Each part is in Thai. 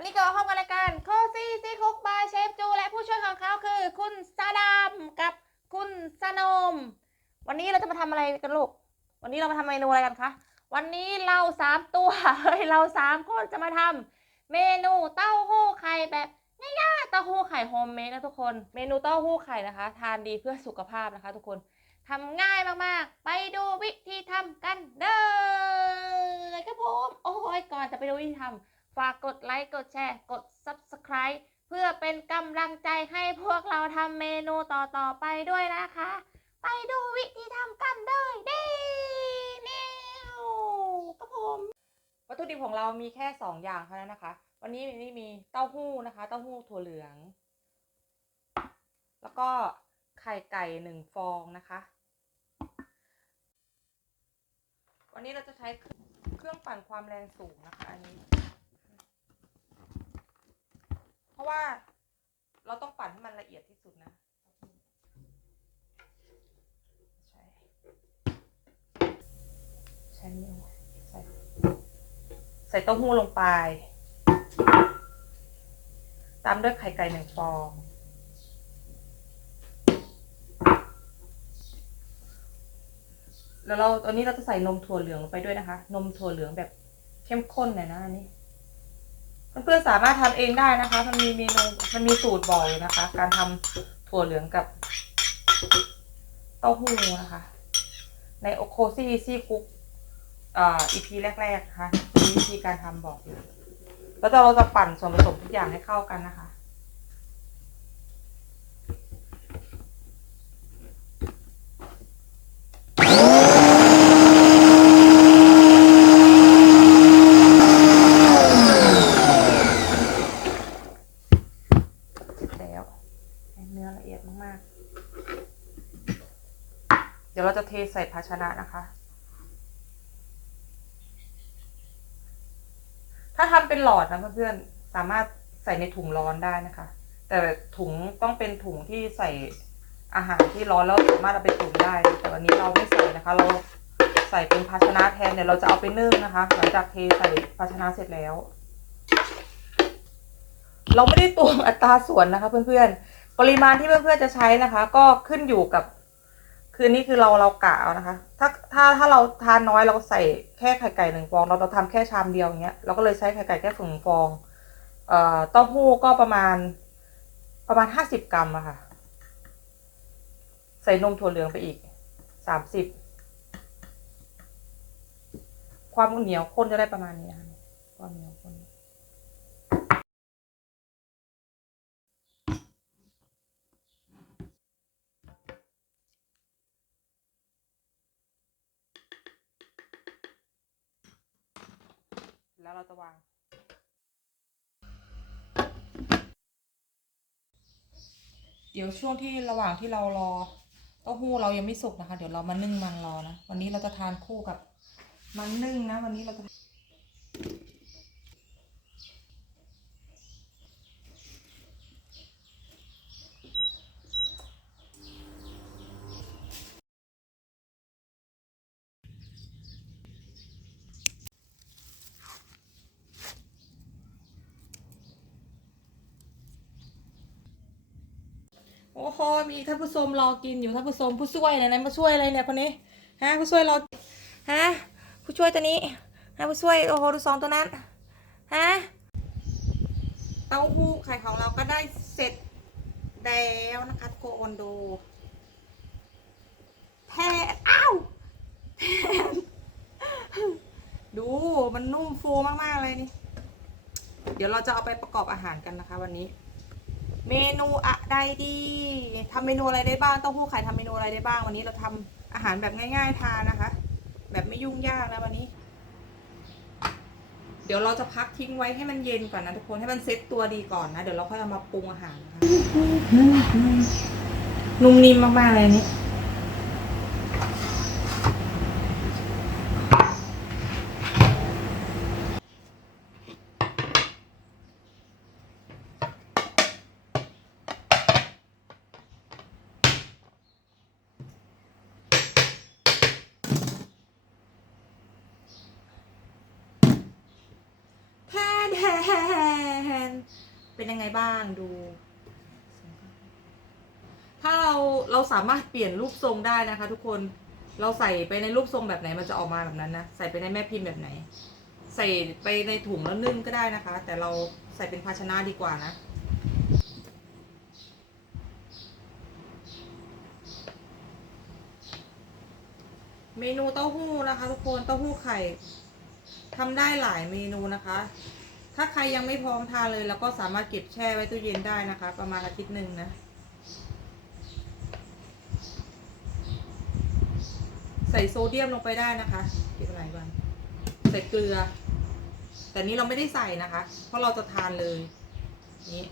วันนี้ก็มาพบกันรายการโคซี่ซีคุกบายเชฟจู และผู้ช่วยของเขาคือ คุณซาดามกับคุณสนม วันนี้เราจะมาทำอะไรกันลูก วันนี้เรามาทำเมนูอะไรกันคะ วันนี้เราสามตัวเฮ้ยเราสามคนจะมาทำเมนูเต้าหู้ไข่แบบง่ายๆเต้าหู้ไข่โฮมเมดนะทุกคน เมนูเต้าหู้ไข่นะคะ ทานดีเพื่อสุขภาพนะคะ ทุกคนทำง่ายมากๆ ไปดูวิธีทำกันเด้อครับผม โอ้ยก่อนจะไปดูวิธีทำ ฝากกดไลค์ กดแชร์ กด Subscribe เพื่อเป็นกำลังใจให้พวกเราทำเมนูต่อ ๆ ไปด้วยนะคะ ไปดูวิธีทำกันเลยเด้นิวครับผมวัตถุดิบของเรามีแค่ 2 อย่างเท่านั้นนะคะ วันนี้นี่มีเต้าหู้นะคะ เต้าหู้ถั่วเหลือง แล้วก็ไข่ไก่หนึ่งฟองนะคะ วันนี้เราจะใช้เครื่องปั่นความแรงสูงนะคะอันนี้ ราะว่าเราต้องปั่นให้มันละเอียดที่สุดนะใช่ใช่ใส่ใส่เต้าหู้ลงไป ตามด้วยไข่ไก่หนึ่งฟอง แล้วเราตอนนี้เราจะใส่นมถั่วเหลืองลงไปด้วยนะคะ นมถั่วเหลืองแบบเข้มข้นหน่อยนะอันนี้ เพื่อนๆสามารถทำเองได้นะคะ มันมีเมนูมันมีสูตรบอกอยู่นะคะ การทำถั่วเหลืองกับเต้าหู้นะคะ ในโอโคซี่ซี่คุกอ่าอีพีแรกๆนะคะมีวิธีการทำบอกอยู่แล้วเราจะปั่นส่วนผสมทุกอย่างให้เข้ากันนะคะ แล้วให้เนื้อละเอียด มากๆ เดี๋ยวเราจะเทใส่ภาชนะนะคะ ถ้าทำเป็นหลอดนะเพื่อนๆ สามารถใส่ในถุงร้อนได้นะคะ แต่ถุงต้องเป็นถุงที่ใส่อาหารที่ร้อนแล้วสามารถเอาไปตุ๋นได้ แต่วันนี้เราไม่ใส่นะคะ เราใส่เป็นภาชนะแทนเดี๋ยวเราจะเอาไปนึ่งนะคะหลังจากเทใส่ภาชนะเสร็จแล้ว เราไม่ได้ตวงอัตราส่วนนะคะ เพื่อนๆ ปริมาณที่เพื่อนๆจะใช้นะคะ ก็ขึ้นอยู่กับ คือนี่คือเราเรากะเอานะคะ ถ้าถ้าถ้าเราทานน้อยเราใส่แค่ไข่ไก่หนึ่งฟอง เราเราทำแค่ชามเดียวอย่างเงี้ยเราก็เลยใช้ไข่ไก่แค่ฝึงฟองเอ่อเต้าหู้ก็ประมาณประมาณห้าสิบกรัมอะค่ะ ใส่นมถั่วเหลืองไปอีกสามสิบความเหนียวข้นจะได้ประมาณนี้นะคะความเหนียวข้น เราจะวาง เดี๋ยวช่วงที่ระหว่างที่เรารอเต้าหู้เรายังไม่สุกนะคะ เดี๋ยวเรามานึ่งมันรอนะ วันนี้เราจะทานคู่กับมันนึ่งนะ วันนี้เราจะ โอ้โหมีท่านผู้ชมรอกินอยู่ท่านผู้ชมผู้ช่วยไหนๆมาช่วยอะไรเนี่ยคนนี้ฮะผู้ช่วยรอฮะผู้ช่วยตัวนี้ฮะผู้ช่วยโอ้โหดูสองตัวนั้นฮะเต้าหู้ไข่ของเราก็ได้เสร็จแล้วนะคะโกโอนโดแทนอ้าวแทนดูมันนุ่มฟูมากๆเลยนี่ เดี๋ยวเราจะเอาไปประกอบอาหารกันนะคะวันนี้ เมนูอะไรดีทำเมนูอะไรได้บ้างเต้าหู้ไข่ทำเมนูอะไรได้บ้าง วันนี้เราทำอาหารแบบง่าย ๆ ทานนะคะ แบบไม่ยุ่งยากนะวันนี้ เดี๋ยวเราจะพักทิ้งไว้ให้มันเย็นก่อนนะทุกคนให้มันเซ็ตตัวดีก่อนนะ เดี๋ยวเราค่อยเอามาปรุงอาหารนะคะนุ่มนิ่มมากๆเลยนี่ นี้แฮ่แฮ่แฮ่แฮ่เป็นยังไงบ้างดู ถ้าเราเราสามารถเปลี่ยนรูปทรงได้นะคะ ทุกคนเราใส่ไปในรูปทรงแบบไหนมันจะออกมาแบบนั้นนะใส่ไปในแม่พิมพ์แบบไหน ใส่ไปในถุงแล้วนึ่งก็ได้นะคะ แต่เราใส่เป็นภาชนะดีกว่านะเมนูเต้าหู้นะคะ ทุกคนเต้าหู้ไข่ทำได้หลายเมนูนะคะ ถ้าใครยังไม่พร้อมทานเลยเราก็สามารถเก็บแช่ไว้ตู้เย็นได้นะคะ ประมาณอาทิตย์หนึ่งนะ ใส่โซเดียมลงไปได้นะคะเก็บอะไรบ้างใส่เกลือ แต่นี้เราไม่ได้ใส่นะคะ เพราะเราจะทานเลย นี่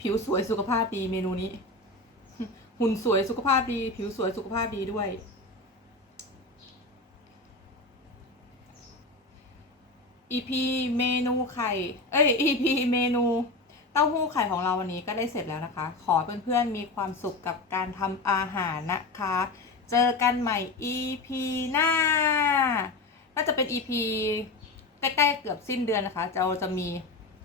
ผิวสวยสุขภาพดีเมนูนี้ หุ่นสวยสุขภาพดี ผิวสวยสุขภาพดีด้วย EP เมนูไข่ เอ้ย EP เมนูเต้าหู้ไข่ของเราวันนี้ก็ได้เสร็จแล้วนะคะ ขอเพื่อนๆมีความสุขกับการทำอาหารนะคะ เจอกันใหม่ EP หน้าน่าจะเป็น EP ใกล้ๆเกือบสิ้นเดือนนะคะจะจะมี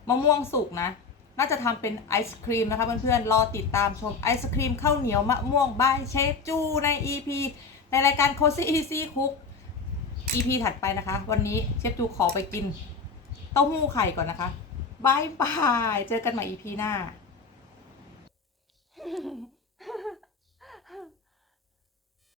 มะม่วงสุกนะ น่าจะทำเป็นไอศครีมนะคะเพื่อนๆ รอติดตามชมไอศครีมข้าวเหนียวมะม่วงบายเชฟจูใน EP ในรายการโคซี่อีซี่คุก EP ถัดไปนะคะ วันนี้เชฟจูขอไปกิน เต้าหู้ไข่ก่อนนะคะบายบาย เจอกันใหม่ EP หน้า